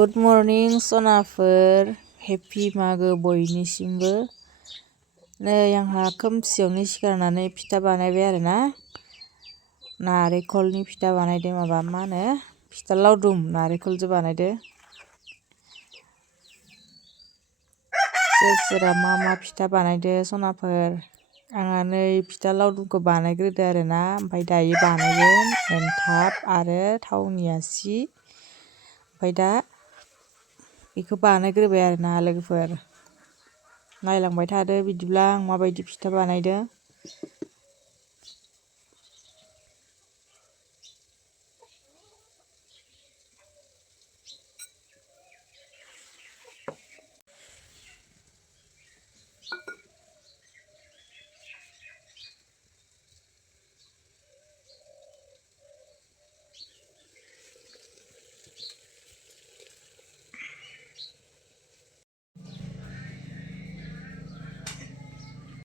Good morning सनाफोर happy मागो बयनिसिमबो। नै आंहा खोमसियावनो सिखारनानै फिथा बानायबाय आरोना। नारेंखलनि फिथा बानायदों, माबा मा होनो फिथा लावदुम नारेंखलजों बानायदो। सोरहा मा फिथा बानायदो सनाफोर? आंहा नै फिथा लावदुमखौ बानायग्रोदो आरोना, ओमफ्राय दायो बानायगोन एन्थाब आरो थावनि आसि। ओमफ्राय दा बेखौ बानायग्रोबाय आरोना लोगोफोर। नायलांबाय थादो बिदिब्ला आं माबायदि फिथा बानायदो।